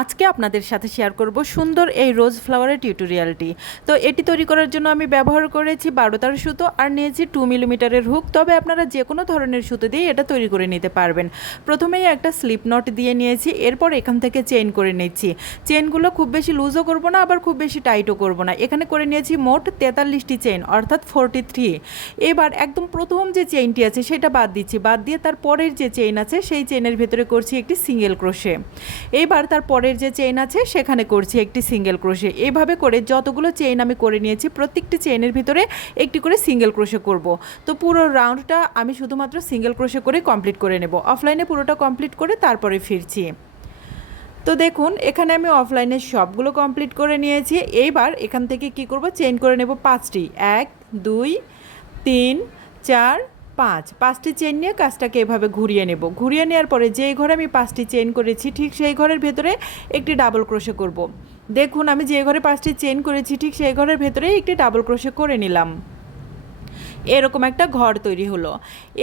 আজকে আপনাদের সাথে শেয়ার করব সুন্দর এই রোজ ফ্লাওয়ারের টিউটোরিয়ালটি। তো এটি তৈরি করার জন্য আমি ব্যবহার করেছি 12 সুতো আর নিয়েছি 2 মিলিমিটারের হুক। তবে আপনারা যে কোনো ধরনের সুতো দিয়ে এটা তৈরি করে নিতে পারবেন। প্রথমেই একটা স্লিপ নট দিয়ে নিয়েছি, এরপর এখান থেকে চেইন করে নিচ্ছি। চেইনগুলো খুব বেশি লুজও করব না, আবার খুব বেশি টাইটও করব না। এখানে করে নিয়েছি মোট 43টি চেইন, অর্থাৎ 43। এবার একদম প্রথম যে চেইনটি আছে সেটা বাদ দিচ্ছি, বাদ দিয়ে তার পরের যে চেইন আছে সেই চেইনের ভেতরে করছি একটি সিঙ্গেল ক্রোশে। এবার তার পরের যে চেইন আছে সেখানে করছি একটি সিঙ্গেল ক্রোশে। এভাবে করে যতগুলো চেইন আমি করে নিয়েছি প্রত্যেকটি চেইনের ভিতরে একটি করে সিঙ্গেল ক্রোশে করব। তো পুরো রাউন্ডটা আমি শুধুমাত্র সিঙ্গেল ক্রোশে করে কমপ্লিট করে নেব। অফলাইনে পুরোটা কমপ্লিট করে তারপরে ফিরছি। তো দেখুন এখানে আমি অফলাইনে সবগুলো কমপ্লিট করে নিয়েছি। এইবার এখান থেকে কি করব, চেইন করে নেব 5টি। 1 2 3 4 5টি চেইন নিয়ে কাজটাকে এভাবে ঘুরিয়ে নেব। ঘুরিয়ে নেওয়ার পরে যেই ঘরে আমি 5টি চেইন করেছি ঠিক সেই ঘরের ভেতরে একটি ডাবল ক্রোশে করব। দেখুন আমি যে ঘরে 5টি চেইন করেছি ঠিক সেই ঘরের ভেতরে একটি ডাবল ক্রোশে করে নিলাম। এরকম একটা ঘর তৈরি হলো।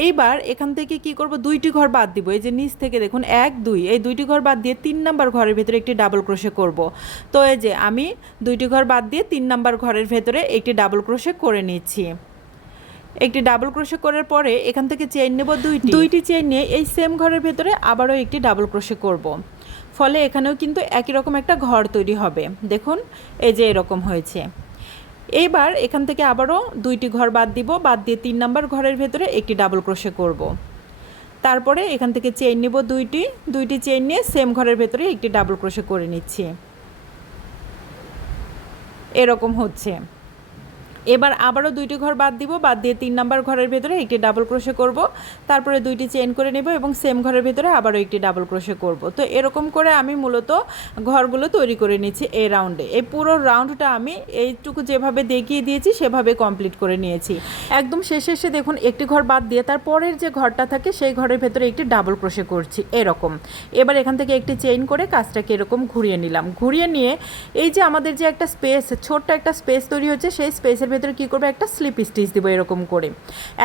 এইবার এখান থেকে কি করব, 2টি ঘর বাদ দিব। এই যে নিচ থেকে দেখুন 1 2, এই 2টি ঘর বাদ দিয়ে 3 নাম্বার ঘরের ভেতরে একটি ডাবল ক্রোশে করব। তো এই যে আমি 2টি ঘর বাদ দিয়ে 3 নাম্বার ঘরের ভেতরে একটি ডাবল ক্রোশে করে নিচ্ছি। একটি ডাবল ক্রোশে করার পরে এখান থেকে চেইন নেব 2টি চেইন নিয়ে এই সেম ঘরের ভেতরে আবারও একটি ডাবল ক্রোশে করব। ফলে এখানেও কিন্তু একই রকম একটা ঘর তৈরি হবে। দেখুন এই যে এরকম হয়েছে। এইবার এখান থেকে আবারও 2টি ঘর বাদ দিব, বাদ দিয়ে 3 নাম্বার ঘরের ভেতরে একটি ডাবল ক্রোশে করব। তারপরে এখান থেকে চেইন নেব 2টি চেইন নিয়ে সেম ঘরের ভেতরে একটি ডাবল ক্রোশে করে নিচ্ছি। এরকম হচ্ছে। এবার আবারও 2টি ঘর বাদ দিব, বাদ দিয়ে 3 নাম্বার ঘরের ভেতরে একটি ডাবল ক্রোশে করব। তারপরে 2টি চেইন করে নেব এবং সেম ঘরের ভেতরে আবারও একটি ডাবল ক্রোশে করব। তো এরকম করে আমি মূলত ঘরগুলো তৈরি করে নিচ্ছি এই রাউন্ডে। এই পুরো রাউন্ডটা আমি এইটুকু যেভাবে দেখিয়ে দিয়েছি সেভাবে কমপ্লিট করে নিয়েছি। একদম শেষে এসে দেখুন একটি ঘর বাদ দিয়ে তার পরের যে ঘরটা থাকে সেই ঘরের ভেতরে একটি ডাবল ক্রোশে করছি এরকম। এবার এখান থেকে একটি চেইন করে কাজটাকে এরকম ঘুরিয়ে নিলাম। ঘুরিয়ে নিয়ে এই যে আমাদের যে একটা স্পেস, ছোট্ট একটা স্পেস তৈরি হচ্ছে, সেই স্পেসের ভেতরে কী করবো, একটা স্লিপ স্টিচ দিব এরকম করে।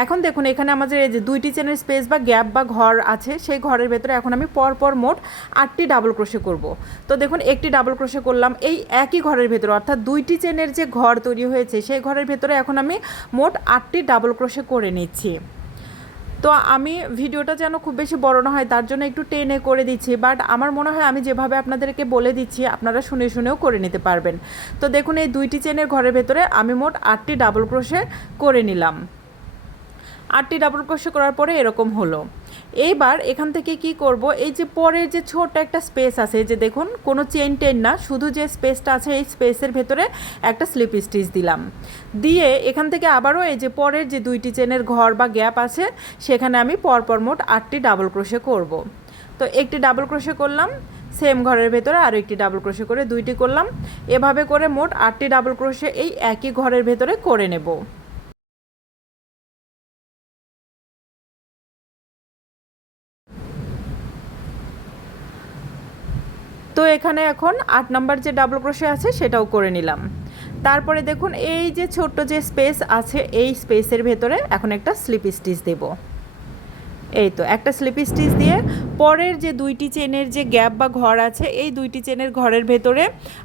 এখন দেখুন এখানে আমাদের এই যে 2টি চেনের স্পেস বা গ্যাপ বা ঘর আছে, সেই ঘরের ভেতরে এখন আমি পরপর মোট 8টি ডাবল ক্রোশে করব। তো দেখুন একটি ডাবল ক্রোশে করলাম এই একই ঘরের ভেতরে, অর্থাৎ 2টি চেনের যে ঘর তৈরি হয়েছে সেই ঘরের ভেতরে এখন আমি মোট 8টি ডাবল ক্রোশে করে নিচ্ছি। তো আমি ভিডিওটা যেন খুব বেশি বড় না হয় তার জন্য একটু টেনে করে দিচ্ছি, বাট আমার মনে হয় আমি যেভাবে আপনাদেরকে বলে দিচ্ছি আপনারা শুনে শুনেও করে নিতে পারবেন। তো দেখুন এই 2টি চেনের ঘরের ভেতরে আমি মোট 8টি ডাবল ক্রোশে করে নিলাম। 8টি ডাবল ক্রোশে করার পরে এরকম হলো। এইবার এখান থেকে কি করব, এই যে পরের যে ছোট একটা স্পেস আছে, যে দেখুন কোনো চেইন টেন না, শুধু যে স্পেসটা আছে এই স্পেসের ভেতরে একটা স্লিপ স্টিচ দিলাম। দিয়ে এখান থেকে আবারও এই যে পরের যে 2টি চেনের ঘর বা গ্যাপ আছে সেখানে আমি পরপর মোট 8টি ডাবল ক্রোশে করব। তো একটি ডাবল ক্রোশে করলাম, সেম ঘরের ভেতরে আরও একটি ডাবল ক্রোশে করে 2টি করলাম। এভাবে করে মোট 8টি ডাবল ক্রোশে এই একই ঘরের ভেতরে করে নেব। তো এখানে এখন 8 নাম্বার যে ডাবল ক্রোশে আছে সেটাও করে নিলাম। তারপরে দেখুন এই যে ছোট্ট যে স্পেস আছে এই স্পেসের ভেতরে এখন একটা স্লিপ স্টিচ দেব। এই তো একটা স্লিপ স্টিচ দিয়ে পরের যে 2টি চেনের যে গ্যাপ বা ঘর আছে এই 2টি চেনের ঘরের ভেতরে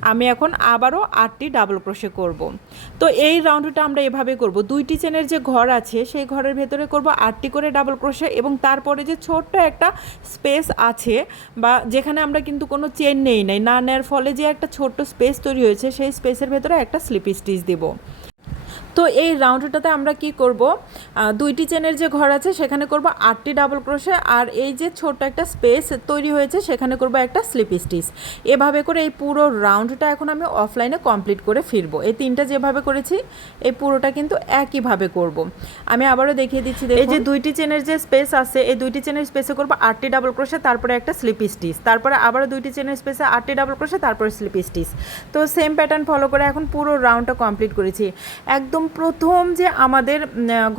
আমি এখন আবারও 8টি ডাবল ক্রোশে করব। তো এই রাউন্ডটা আমরা এভাবে করব, 2টি চেনের যে ঘর আছে সেই ঘরের ভেতরে করব 8টি করে ডাবল ক্রোশে, এবং তারপরে যে ছোট্ট একটা স্পেস আছে বা যেখানে আমরা কিন্তু কোনো চেন নেই না নেওয়ার ফলে যে একটা ছোট্ট স্পেস তৈরি হয়েছে সেই স্পেসের ভেতরে একটা স্লিপ স্টিচ দেব। তো এই রাউন্ডটাতে আমরা কি করব, 2টি চেনের যে ঘর আছে সেখানে করব 8টি ডাবল ক্রোশে, আর এই যে ছোট্ট একটা স্পেস তৈরি হয়েছে সেখানে করব একটা স্লিপ স্টিচ। এভাবে করে এই পুরো রাউন্ডটা এখন আমি অফলাইনে কমপ্লিট করে ফিরবো। এই 3টা যেভাবে করেছি এই পুরোটা কিন্তু একইভাবে করব। আমি আবারও দেখিয়ে দিচ্ছি। এই যে 2টি চেনের যে স্পেস আছে এই 2টি চেনের স্পেসে করব 8টি ডাবল ক্রোশে, তারপরে একটা স্লিপ স্টিচ, তারপরে আবারও 2টি চেনের স্পেসে 8টি ডাবল ক্রোশে, তারপরে স্লিপ স্টিচ। তো সেম প্যাটার্ন ফলো করে এখন পুরো রাউন্ডটা কমপ্লিট করেছি। একদম প্রথম যে আমাদের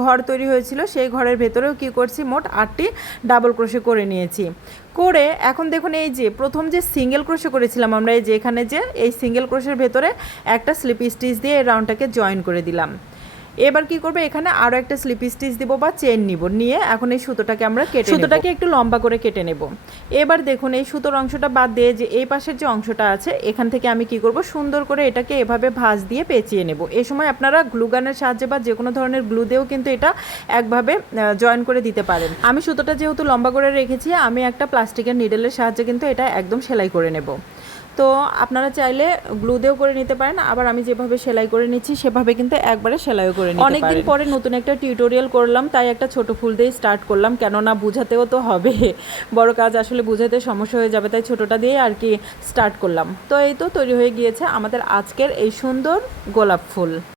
ঘর তৈরি হয়েছিল সেই ঘরের ভেতরেও কি করছি, মোট 8টি ডাবল ক্রোশে করে নিয়েছি। করে এখন দেখুন এই যে প্রথম যে সিঙ্গেল ক্রোশে করেছিলাম আমরা, এই যে এখানে যে এই সিঙ্গেল ক্রোশের ভেতরে একটা স্লিপ স্টিচ দিয়ে এই রাউন্ডটাকে জয়েন করে দিলাম। এবার কি করবে, এখানে আরও একটা স্লিপ স্টিচ দিব বা চেন নিব, নিয়ে এখন এই সুতোটাকে আমরা সুতোটাকে একটু লম্বা করে কেটে নেব। এবার দেখুন এই সুতোর অংশটা বাদ দিয়ে যে এই পাশের যে অংশটা আছে এখান থেকে আমি কি করব, সুন্দর করে এটাকে এভাবে ভাঁজ দিয়ে পেঁচিয়ে নেব। এই সময় আপনারা গ্লু গানের সাহায্যে বা যে কোনো ধরনের গ্লু দিয়েও কিন্তু এটা একভাবে জয়েন করে দিতে পারেন। আমি সুতোটা যেহেতু লম্বা করে রেখেছি, আমি একটা প্লাস্টিকের নিডেলের সাহায্যে কিন্তু এটা একদম সেলাই করে নেব। তো আপনারা চাইলে গ্লু দিয়েও করে নিতে পারেন, আবার আমি যেভাবে সেলাই করে নিচ্ছি সেভাবে কিন্তু একবারে সেলাইও করে নিতে পারেন। অনেকদিন পরে নতুন একটা টিউটোরিয়াল করলাম, তাই একটা ছোট ফুল দিয়ে স্টার্ট করলাম, কেননা বুঝাতেও তো হবে, বড় কাজ আসলে বুঝাতে সমস্যা হয়ে যাবে, তাই ছোটোটা দিয়ে আর কি স্টার্ট করলাম। তো এই তো তৈরি হয়ে গিয়েছে আমাদের আজকের এই সুন্দর গোলাপ ফুল।